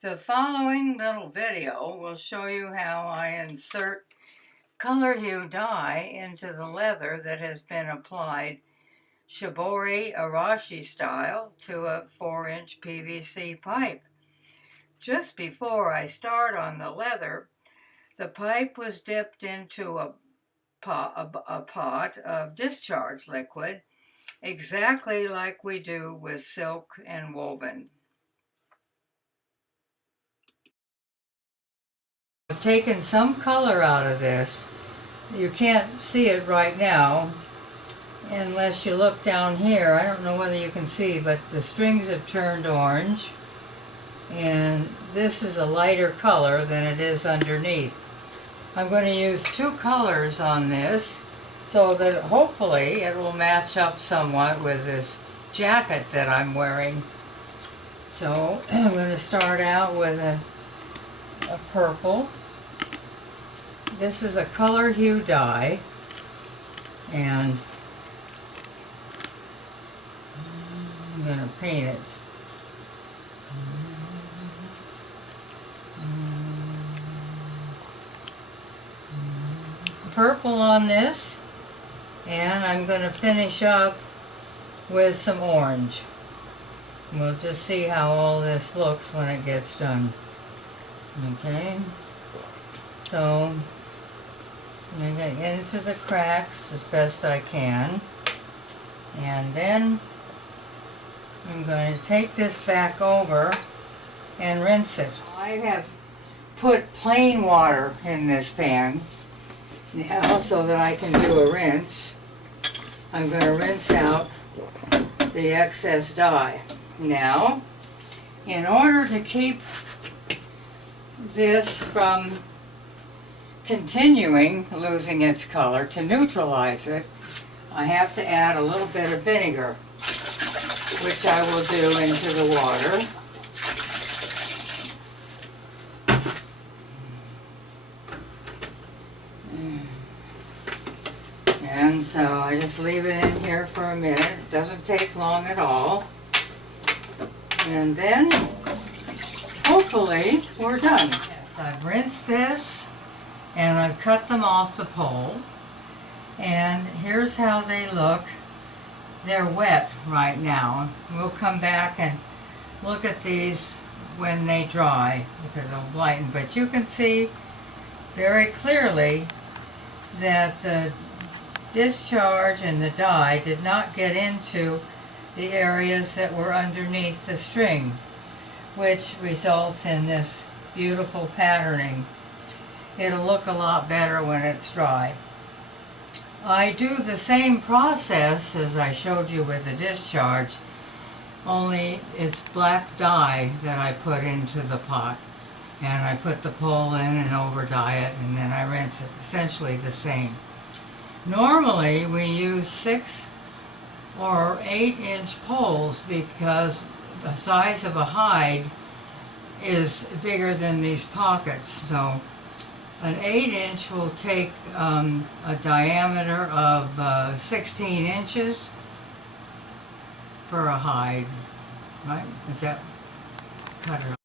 The following little video will show you how I insert color hue dye into the leather that has been applied shibori arashi style to a 4-inch PVC pipe. Just before I start on the leather, the pipe was dipped into a pot of discharge liquid, exactly like we do with silk and woven. I've taken some color out of this. You can't see it right now unless you look down here. I don't know whether you can see, but the strings have turned orange, and this is a lighter color than it is underneath. I'm going to use two colors on this so that hopefully it will match up somewhat with this jacket that I'm wearing. So I'm going to start out with a purple. This is a color hue dye, and I'm going to paint it. Purple on this, and I'm going to finish up with some orange. We'll just see how all this looks when it gets done. Okay, so I'm going to get into the cracks as best I can, and then I'm going to take this back over and rinse it. I have put plain water in this pan now so that I can do a rinse. I'm going to rinse out the excess dye. Now, in order to keep this from continuing losing its color, to neutralize it, I have to add a little bit of vinegar, which I will do into the water. And so I just leave it in here for a minute. It doesn't take long at all. And then hopefully we're done. Yes, I've rinsed this and I've cut them off the pole. And here's how they look. They're wet right now. We'll come back and look at these when they dry because they'll lighten. But you can see very clearly that the discharge and the dye did not get into the areas that were underneath the string, which results in this beautiful patterning. It'll look a lot better when it's dry. I do the same process as I showed you with the discharge, only it's black dye that I put into the pot, and I put the pole in and over dye it, and then I rinse it. Essentially the same. Normally we use 6 or 8-inch poles because the size of a hide is bigger than these pockets. So an 8-inch will take a diameter of 16 inches for a hide, right? Is that cut it